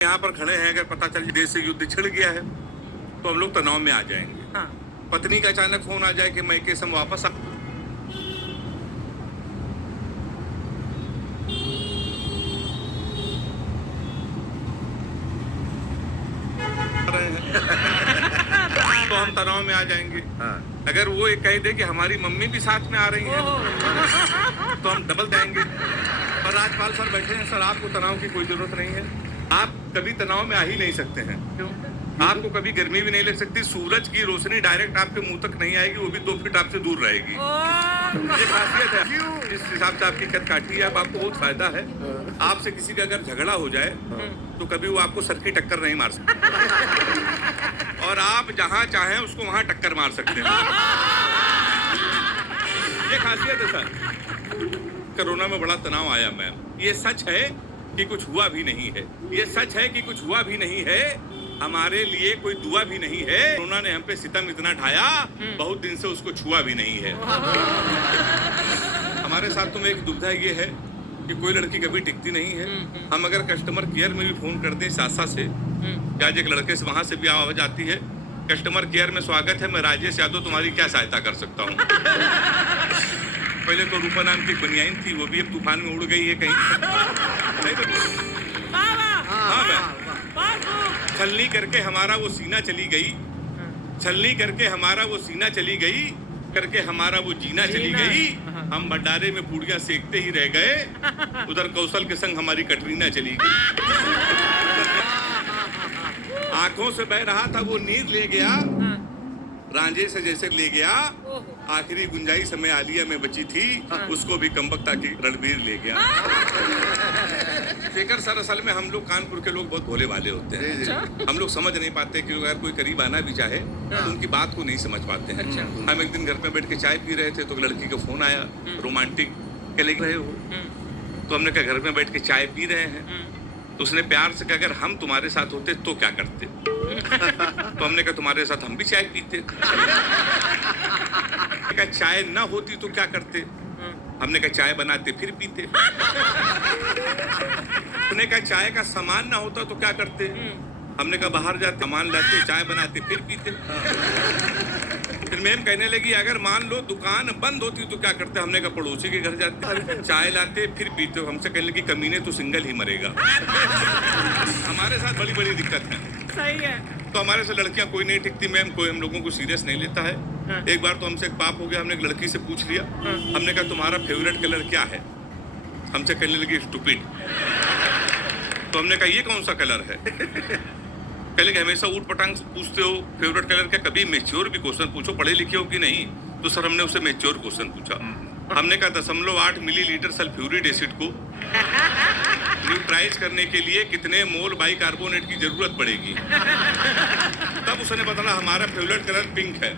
यहाँ पर खड़े हैं, अगर पता चल देश से युद्ध छिड़ गया है तो हम लोग तनाव में आ जाएंगे। हाँ। पत्नी का अचानक फोन आ जाए कि मैके से हम वापस आ रहे हैं तो हम तनाव में आ जाएंगे। अगर वो एक कह दे कि हमारी मम्मी भी साथ में आ रही है तो हम डबल जाएंगे। पर राजपाल सर बैठे हैं, सर आपको तनाव की कोई जरूरत नहीं है, आप कभी तनाव में आ ही नहीं सकते हैं। क्यों? आपको कभी गर्मी भी नहीं लग सकती, सूरज की रोशनी डायरेक्ट आपके मुंह तक नहीं आएगी, वो भी 2 फीट आपसे दूर रहेगी। ये खासियत है। जिस हिसाब से आपकी कद काटी है, अब आपको बहुत फायदा है। आपसे किसी का अगर झगड़ा हो जाए तो कभी वो आपको सर की टक्कर नहीं मार सकते और आप जहां चाहें उसको वहां टक्कर मार सकते हैं। ये खासियत है सर। कोरोना में बड़ा तनाव आया मैम, ये सच है कि कुछ हुआ भी नहीं है, ये सच है कि कुछ हुआ भी नहीं है, हमारे लिए कोई दुआ भी नहीं है। कोरोना ने हम पे सितम इतना ढाया, बहुत दिन से उसको छुआ भी नहीं है। हमारे साथ तो में एक दुविधा ये है कि कोई लड़की कभी टिकती नहीं है। हम अगर कस्टमर केयर में भी फोन करते हैं सासा से, आज एक लड़के से वहां से भी आवाज आती है, कस्टमर केयर में स्वागत है, मैं राजेश यादव तुम्हारी क्या सहायता कर सकता हूँ। पहले तो रूपा नाम की बनियाइन थी, वो भी अब तूफान में उड़ गई है कहीं। नहीं तो हाँ छलनी करके हमारा वो सीना चली गई, छलनी करके हमारा वो सीना चली गई, करके हमारा वो जीना चली गई। हम भंडारे में पूड़ियां सेकते ही रह गए, उधर कौशल के संग हमारी कटरीना चली गई। आंखों से बह रहा था वो नीर ले गया, रांझे से जैसे ले गया, आखिरी गुंजाइश में आलिया में बची थी, उसको भी कमबख्ता की रणबीर ले गया। शेखर सर, असल में हम लोग कानपुर के लोग बहुत भोले भाले होते हैं। हम लोग समझ नहीं पाते कि अगर कोई करीब आना भी चाहे तो उनकी बात को नहीं समझ पाते हैं। हम एक दिन घर में बैठ के चाय पी रहे थे तो लड़की का फोन आया, रोमांटिक, कह ले रहे हो? तो हमने कहा घर में बैठ के चाय पी रहे हैं। तो उसने प्यार से कहा अगर हम तुम्हारे साथ होते तो क्या करते? तो हमने कहा तुम्हारे साथ हम भी चाय पीते। कहा चाय ना होती तो क्या करते? हमने कहा चाय बनाते फिर पीते। हमने कहा चाय का सामान ना होता तो क्या करते? हमने कहा बाहर जाते, सामान लाते, चाय बनाते फिर पीते। फिर मैम कहने लगी अगर मान लो दुकान बंद होती तो क्या करते? हमने कहा पड़ोसी के घर जाते, चाय लाते फिर पीते। हमसे कहने लगी कमीने तो सिंगल ही मरेगा। हमारे साथ बड़ी बड़ी दिक्कत है। सही है। तो हमारे से लड़कियां कोई नहीं टिकती मैम, कोई हम लोगों को सीरियस नहीं लेता है। एक बार तो हमसे एक पाप हो गया, हमने एक लड़की से पूछ लिया, हमने कहा तुम्हारा फेवरेट कलर क्या है? हमसे कहने लगी स्टूपिड। तो हमने कहा ये कौन सा कलर है? कहने लगे हमेशा ऊट पटांग पूछते हो फेवरेट कलर क्या, कभी मैच्योर भी क्वेश्चन पूछो, पढ़े लिखे हो कि नहीं? तो सर हमने उससे मैच्योर क्वेश्चन पूछा। हमने कहा 0.8 मिलीलीटर सल्फ्यूरिक एसिड को न्यूट्राइज करने के लिए कितने मोल बाइकार्बोनेट की जरूरत पड़ेगी? तब उसने बताया हमारा फेवरेट कलर पिंक है।